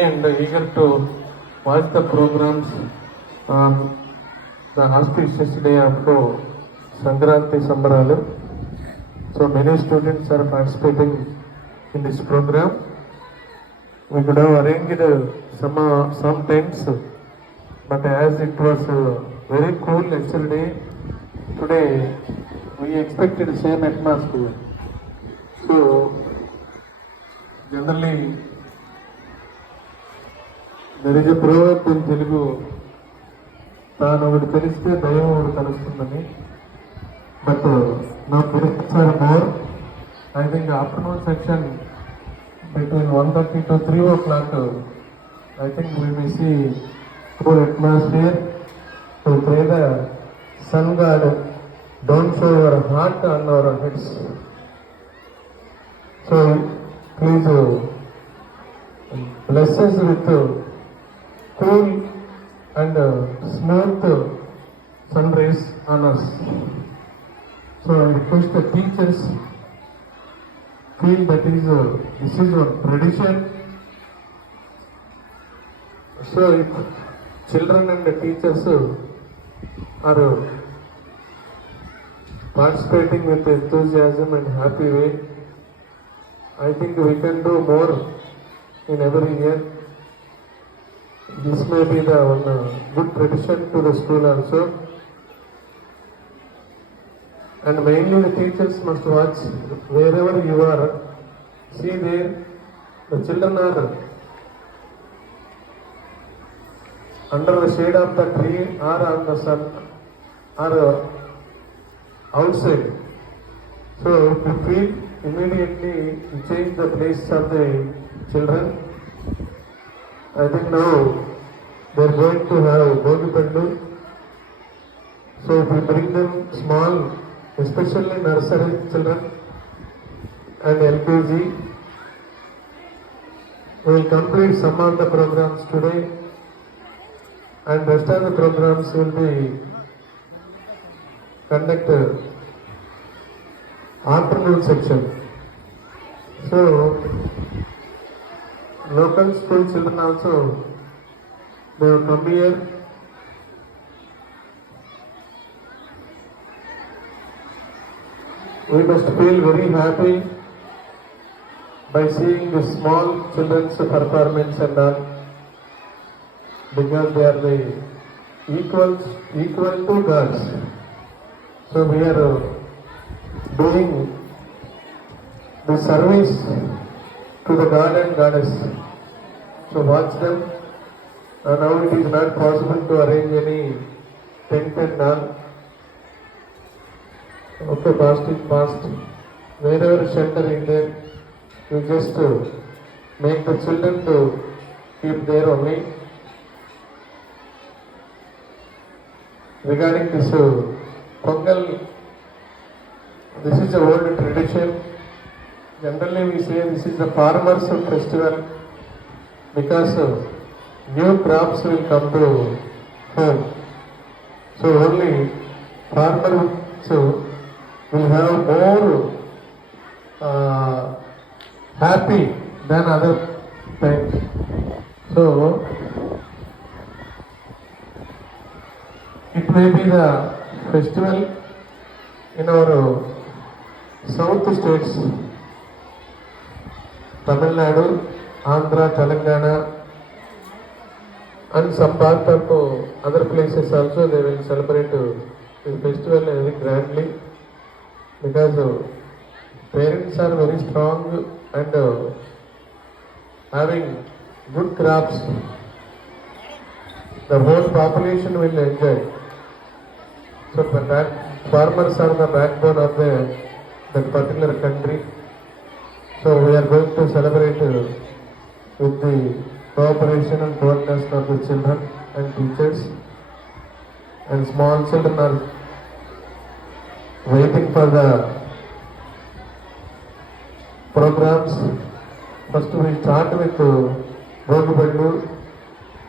and eager to watch the programs on the auspicious day of Sankranti Sambaralu. So many students are participating in this program. We could have arranged some tents, but as it was very cool yesterday, today we expected same atmosphere. So generally there is a proverb in Telugu, తాను ఒకటి తెలిస్తే దైవం ఒకటి కలుస్తుందని. But నా పరిస్థితి are more. I think afternoon section between 1:30 to 3 o'clock, I think we may see cool atmosphere to pray the sun god. Don't show your heart on our heads. So please bless us with cool and smooth sun rays on us. So I request the teachers feel that this is a tradition. So if children and the teachers are participating with enthusiasm and happy way, I think we can do more in every year. This may be the one good tradition to the school also. And mainly the teachers must watch wherever you are. See there, the children are under the shade of the tree or on the sun or outside. So if you feel immediately you change the place of the children. I think now they are going to have Bogipandu. So if we bring them small, especially nursery children and LKG, we will complete some of the programs today and rest of the programs will be conducted afternoon section. So local school children also, they have come here. We must feel very happy by seeing the small children's performance and all, because they are the equal to gods. So we are doing the service to the God and Goddess. So watch them. And now it is not possible to arrange any tent and all. Okay, past is past. Wherever shelter is there, you just make the children to keep there only. Regarding this Pongal, this is a old tradition. Generally we say this is the farmers' festival because new crops will come to home. So only farmers will have more happy than other times. So it may be the festival in our south states, Tamil Nadu, Andhra, Telangana, and some part of other places also they will celebrate this festival very grandly, because parents are very strong and having good crops. The whole population will enjoy. So that farmers are the backbone of that particular country. So we are going to celebrate with the cooperation and coordination of the children and teachers. And small children are waiting for the programs. First we start with Bogipandu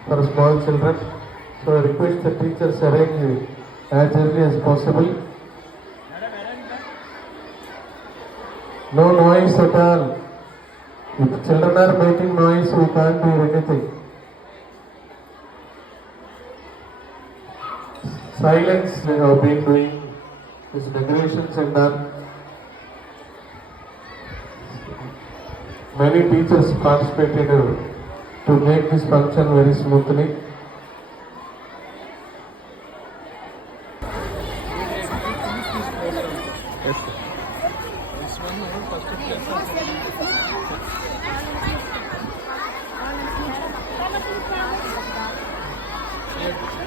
for small children. So I request the teachers arrange as early as possible. No noise at all. If children are making noise, we can't do anything. Silence we have been doing this decoration center. Many teachers participated to make this function very smoothly.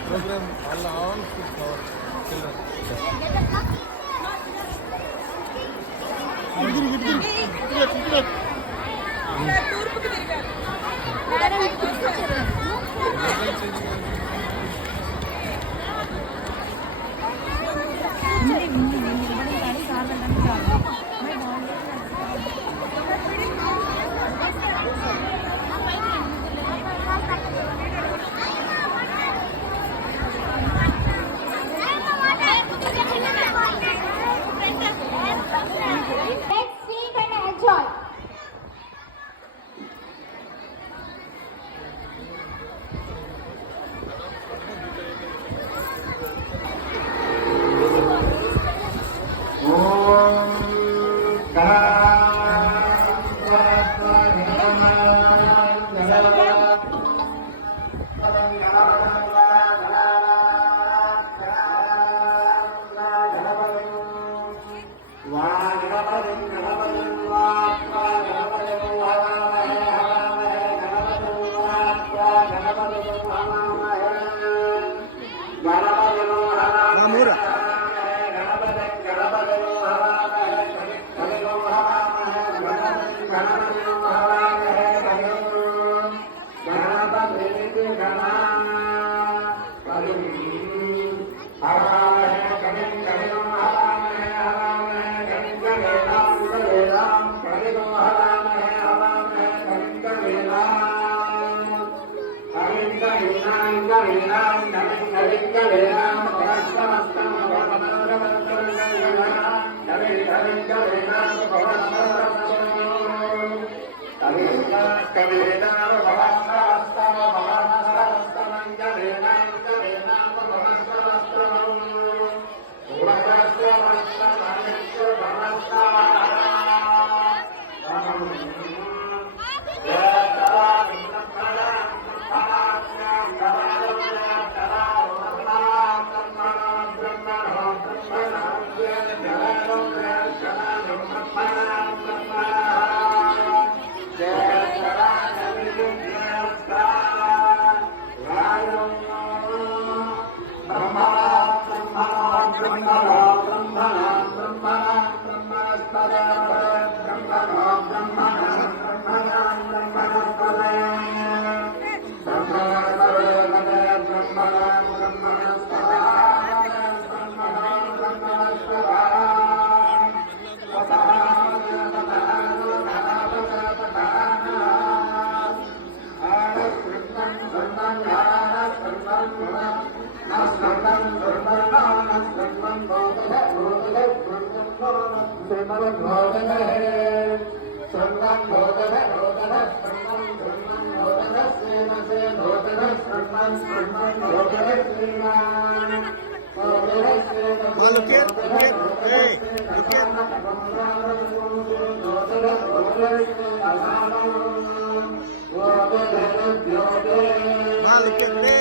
Program all for children. Let's sing and enjoy. Oh, look at, hey, look at. Ma, look at me.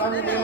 Vande